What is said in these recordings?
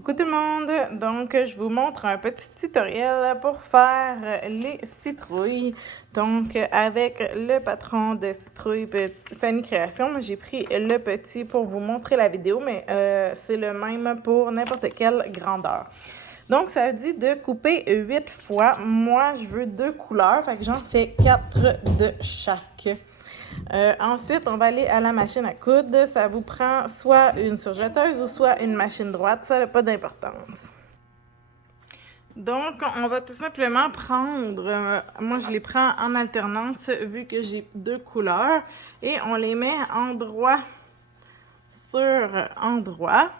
Coucou tout le monde! Donc, je vous montre un petit tutoriel pour faire les citrouilles. Donc, avec le patron de Citrouille Fanny Création, j'ai pris le petit pour vous montrer la vidéo, mais c'est le même pour n'importe quelle grandeur. Donc, ça dit de couper 8 fois. Moi, je veux 2 couleurs, fait que j'en fais 4 de chaque. Ensuite, on va aller à la machine à coudre. Ça vous prend soit une surjeteuse ou soit une machine droite. Ça n'a pas d'importance. Donc, on va tout simplement prendre, moi je les prends en alternance vu que j'ai 2 couleurs, et on les met endroit sur endroit.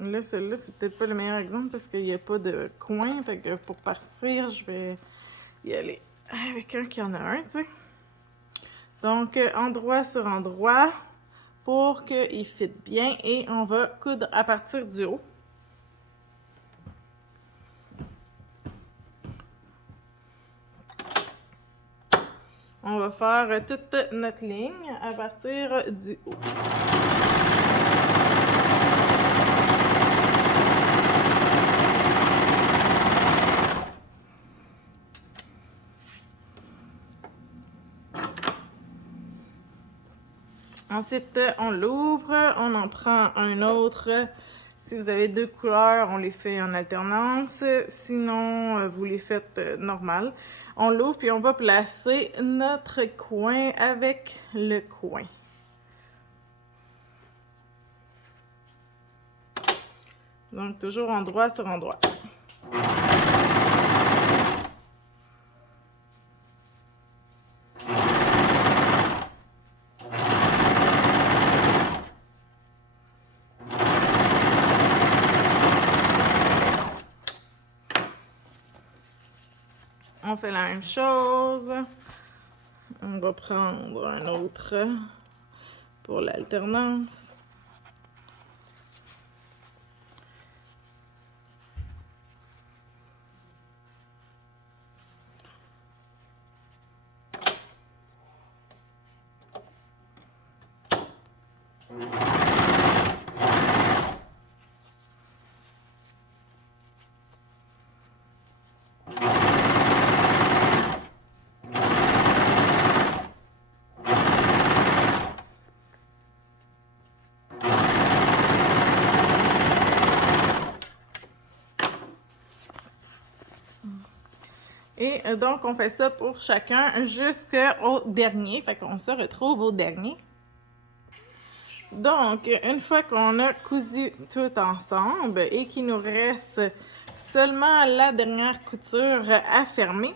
Là, celui-là, c'est peut-être pas le meilleur exemple parce qu'il n'y a pas de coin. Fait que pour partir, je vais y aller avec un qui en a un, tu sais. Donc, endroit sur endroit pour qu'il fitte bien, et on va coudre à partir du haut. On va faire toute notre ligne à partir du haut. Ensuite, on l'ouvre, on en prend un autre. Si vous avez 2 couleurs, on les fait en alternance. Sinon, vous les faites normal. On l'ouvre, puis on va placer notre coin avec le coin. Donc, toujours endroit sur endroit. On fait la même chose. On va prendre un autre pour l'alternance. Et donc, on fait ça pour chacun jusqu'au dernier. Fait qu'on se retrouve au dernier. Donc, une fois qu'on a cousu tout ensemble et qu'il nous reste seulement la dernière couture à fermer,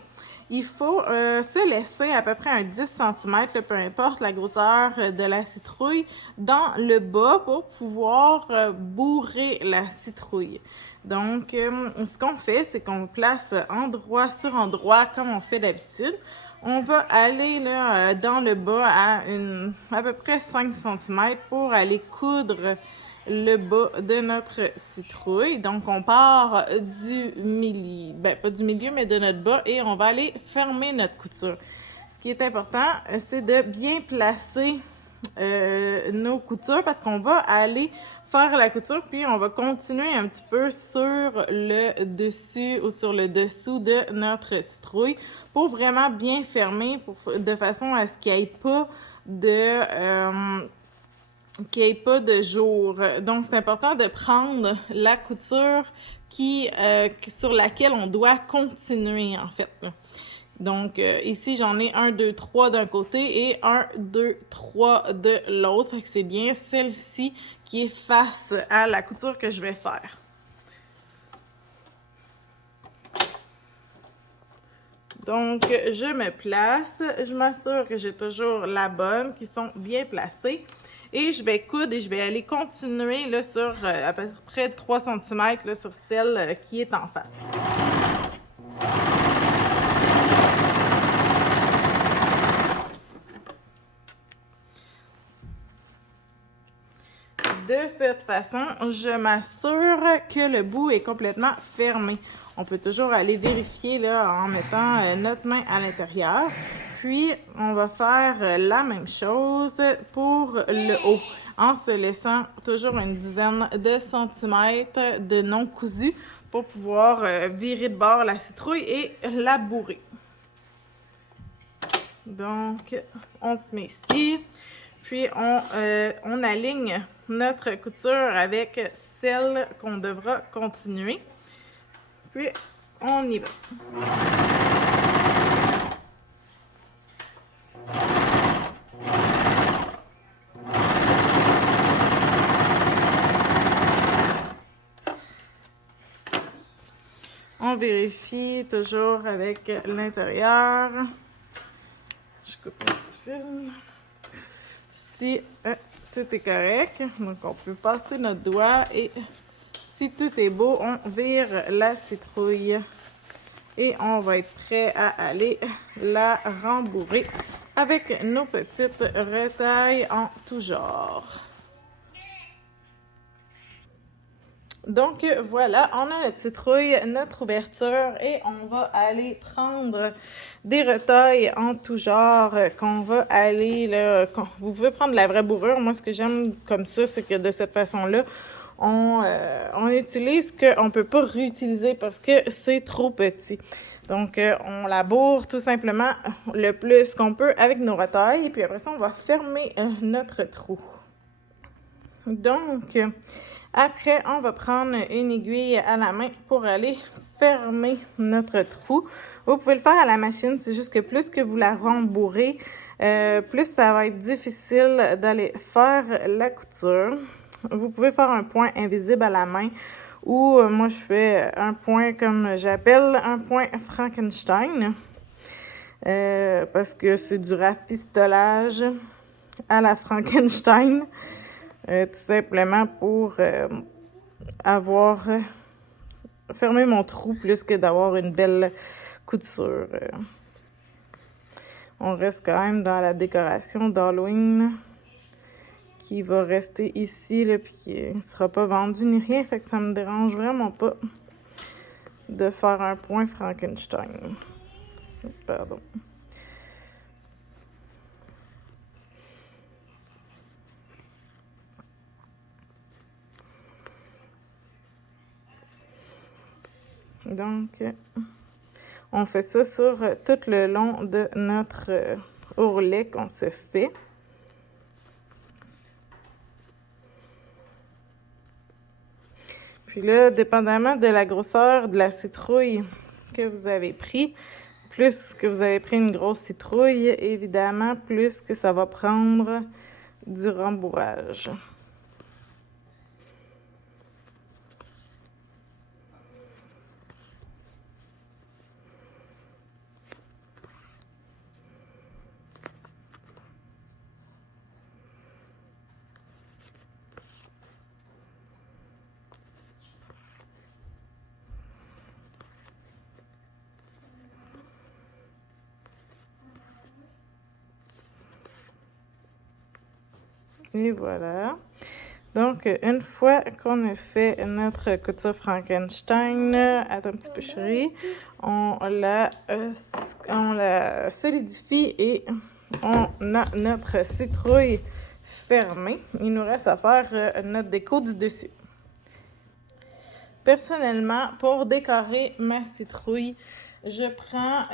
il faut se laisser à peu près un 10 cm, peu importe la grosseur de la citrouille, dans le bas pour pouvoir bourrer la citrouille. Donc, ce qu'on fait, c'est qu'on place endroit sur endroit comme on fait d'habitude. On va aller là, dans le bas à peu près 5 cm pour aller coudre le bas de notre citrouille. Donc, on part du milieu, pas du milieu, mais de notre bas, et on va aller fermer notre couture. Ce qui est important, c'est de bien placer nos coutures, parce qu'on va aller faire la couture, puis on va continuer un petit peu sur le dessus ou sur le dessous de notre citrouille pour vraiment bien fermer, de façon à ce qu'il n'y ait pas de jour. Donc, c'est important de prendre la couture sur laquelle on doit continuer, en fait. Donc, ici, j'en ai 1, 2, 3 d'un côté et 1, 2, 3 de l'autre. Fait que c'est bien celle-ci qui est face à la couture que je vais faire. Donc, je me place, je m'assure que j'ai toujours la bonne, qui sont bien placées. Et je vais coudre et je vais aller continuer là, sur à peu près 3 cm là, sur celle qui est en face. De cette façon, je m'assure que le bout est complètement fermé. On peut toujours aller vérifier là, en mettant notre main à l'intérieur. Puis, on va faire la même chose pour le haut. en se laissant toujours une dizaine de centimètres de non cousu pour pouvoir virer de bord la citrouille et la bourrer. Donc, on se met ici, puis on aligne notre couture avec celle qu'on devra continuer. Puis, on y va. On vérifie toujours avec l'intérieur. Je coupe un petit fil. Si tout est correct, donc on peut passer notre doigt et si tout est beau, on vire la citrouille et on va être prêt à aller la rembourrer avec nos petites retailles en tout genre. Donc voilà, on a notre citrouille, notre ouverture et on va aller prendre des retailles en tout genre qu'on va aller là. Vous pouvez prendre la vraie bourrure. Moi, ce que j'aime comme ça, c'est que de cette façon-là, on utilise qu'on ne peut pas réutiliser parce que c'est trop petit. Donc, on la bourre tout simplement le plus qu'on peut avec nos retailles. Et puis après ça, on va fermer notre trou. Donc, après, on va prendre une aiguille à la main pour aller fermer notre trou. Vous pouvez le faire à la machine, c'est juste que plus que vous la rembourrez, plus ça va être difficile d'aller faire la couture. Vous pouvez faire un point invisible à la main ou moi je fais un point comme j'appelle un point Frankenstein parce que c'est du rafistolage à la Frankenstein. Tout simplement pour avoir fermé mon trou plus que d'avoir une belle couture. On reste quand même dans la décoration d'Halloween qui va rester ici, là, puis qui ne sera pas vendu ni rien, fait que ça me dérange vraiment pas de faire un point Frankenstein. Pardon. Donc, on fait ça sur tout le long de notre ourlet qu'on se fait. Puis là, dépendamment de la grosseur de la citrouille que vous avez pris, plus que vous avez pris une grosse citrouille, évidemment, plus que ça va prendre du rembourrage. Et voilà. Donc, une fois qu'on a fait notre couture Frankenstein, attends un petit peu chérie, on la solidifie et on a notre citrouille fermée. Il nous reste à faire notre déco du dessus. Personnellement, pour décorer ma citrouille, je prends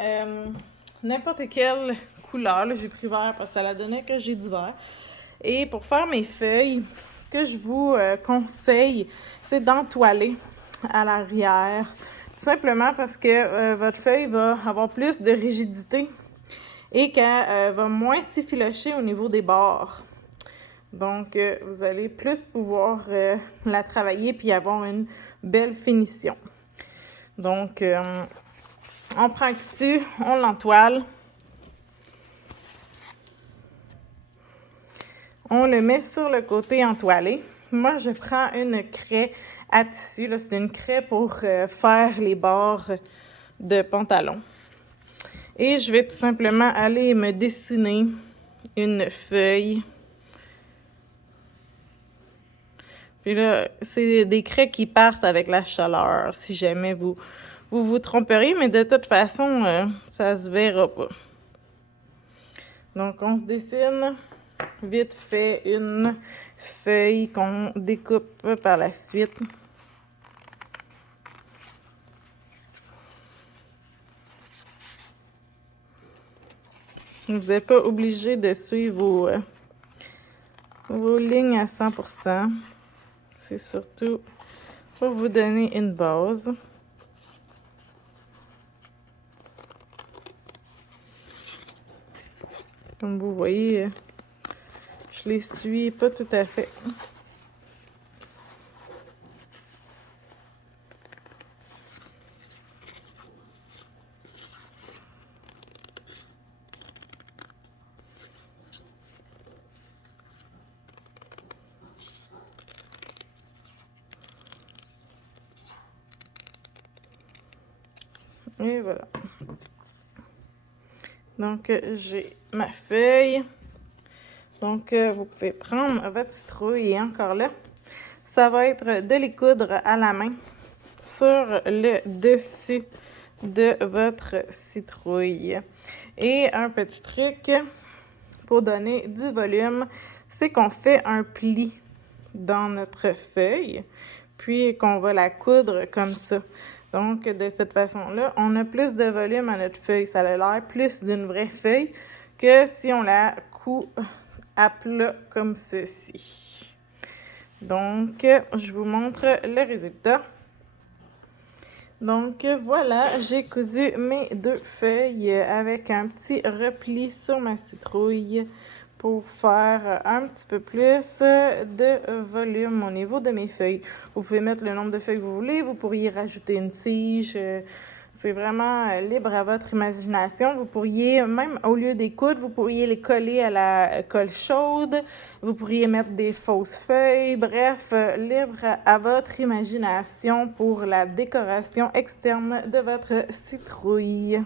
n'importe quelle couleur. Là, j'ai pris vert parce que ça la donnait que j'ai du vert. Et pour faire mes feuilles, ce que je vous conseille, c'est d'entoiler à l'arrière. Tout simplement parce que votre feuille va avoir plus de rigidité et qu'elle va moins s'effilocher au niveau des bords. Donc, vous allez plus pouvoir la travailler puis avoir une belle finition. Donc, on prend un tissu, on l'entoile. On le met sur le côté entoilé. Moi, je prends une craie à tissu. Là, c'est une craie pour faire les bords de pantalon. Et je vais tout simplement aller me dessiner une feuille. Puis là, c'est des craies qui partent avec la chaleur, si jamais vous tromperez, mais de toute façon, ça se verra pas. Donc, on se dessine vite fait une feuilles qu'on découpe par la suite. Vous n'êtes pas obligé de suivre vos lignes à 100%. C'est surtout pour vous donner une base. Comme vous voyez, je les suis pas tout à fait. Et voilà. Donc, j'ai ma feuille. Donc, vous pouvez prendre votre citrouille et encore là, ça va être de les coudre à la main sur le dessus de votre citrouille. Et un petit truc pour donner du volume, c'est qu'on fait un pli dans notre feuille, puis qu'on va la coudre comme ça. Donc, de cette façon-là, on a plus de volume à notre feuille. Ça a l'air plus d'une vraie feuille que si on la coud à plat comme ceci. Donc, je vous montre le résultat. Donc, voilà, j'ai cousu mes 2 feuilles avec un petit repli sur ma citrouille pour faire un petit peu plus de volume au niveau de mes feuilles. Vous pouvez mettre le nombre de feuilles que vous voulez. Vous pourriez rajouter une tige. C'est vraiment libre à votre imagination. Vous pourriez, même au lieu des coudre, vous pourriez les coller à la colle chaude. Vous pourriez mettre des fausses feuilles. Bref, libre à votre imagination pour la décoration externe de votre citrouille.